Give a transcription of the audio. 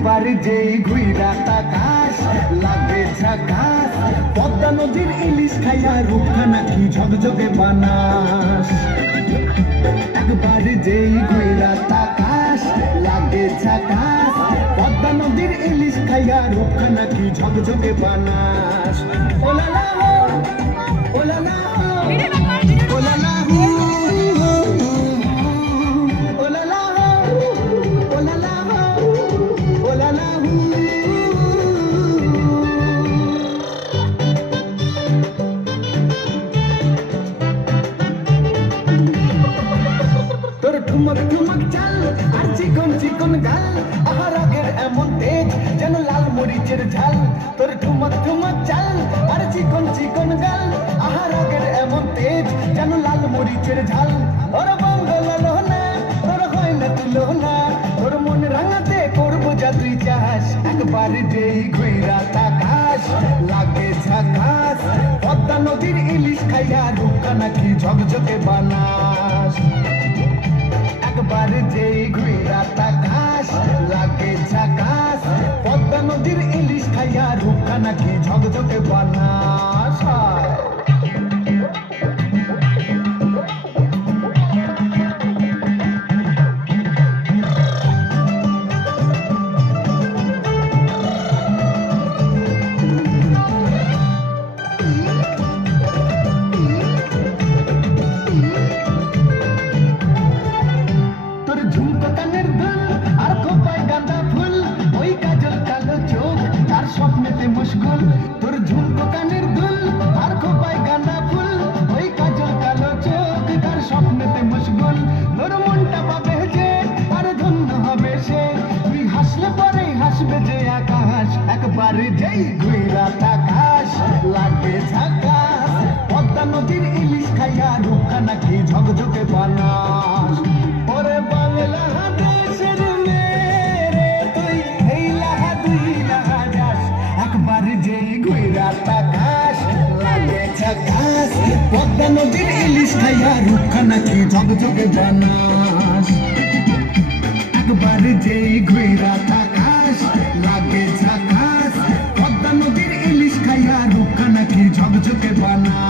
একবার যেই ঘুইরা তাকাস লাগে ঝাকাস, পদ্মা নদীর ইলিশ খাইয়া রূপখানা কি ঝকঝকে বানাস। একবার যেই ঘুইরা তাকাস লাগে ঝাকাস, পদ্মা নদীর ইলিশ খাইয়া রূপখানা কি ঝকঝকে বানাস। ওলালা হো, ওলালা হো, ওলালা হো, ওলালা হো, ওলালা হো, ওলালা হো। তোর ঠুমক ঠুমক চাল আর চিকন চিকন গাল, আহার আগের এমন তেজ যেন লাল মরিচের ঝাল। তোর ঠুমক ঠুমক চাল আর চিকন চিকন গাল, আহার আগের এমন তেজ যেন লাল মরিচের ঝাল। ওর বঙ্গলালো না, তোর হয় না তুলনা, তোর মন রাঙাতে করবো যা তুই চাস। একবার যেই ঘুইরা তাকাস লাগে ঝাকাস, পদ্মা নদীর ইলিশ খাইয়া রূপখানা কি ঝকঝকে বানাস। একবার যেই ঘুইরা তাকাস লাগে ঝাকাস, পদ্মা নদীর ইলিশ খাইয়া রূপখানা কি ঝকঝকে বানাস। তোর ঝুমকো কানের দুল আর খোপায় গাঁদা ফুল, ওই কাজল কালো চোখ তার স্বপ্নেতে মুশকুল। তোর ঝুমকো কানের দুল আর খোপায় গাঁদা ফুল, ওই কাজল কালো চোখ তার স্বপ্নেতে মুশকুল। তোর মনটা পাবে যে আর ধন্য হবে সে, তুই হাসলে পরে হাসবে যে আকাশ। একবার যেই ঘুইরা তাকাস লাগে ঝাকাস, পদ্মা নদীর ইলিশ খাইয়া রূপখানা কি ঝকঝকে বানাস। ওরে বাংলা দেশের মেরে তুই এই লাহা দুই লাহা যাস, একবার যেই ঘুইরা তাকাস লাগে ঝাকাস, পদ্মা নদীর ইলিশ খাইয়া রূপখানা কি ঝকঝকে বানাস। একবার যেই ঘুইরা তাকাস লাগে ঝাকাস, পদ্মা নদীর ইলিশ খাইয়া রূপখানা কি ঝকঝকে বানাস।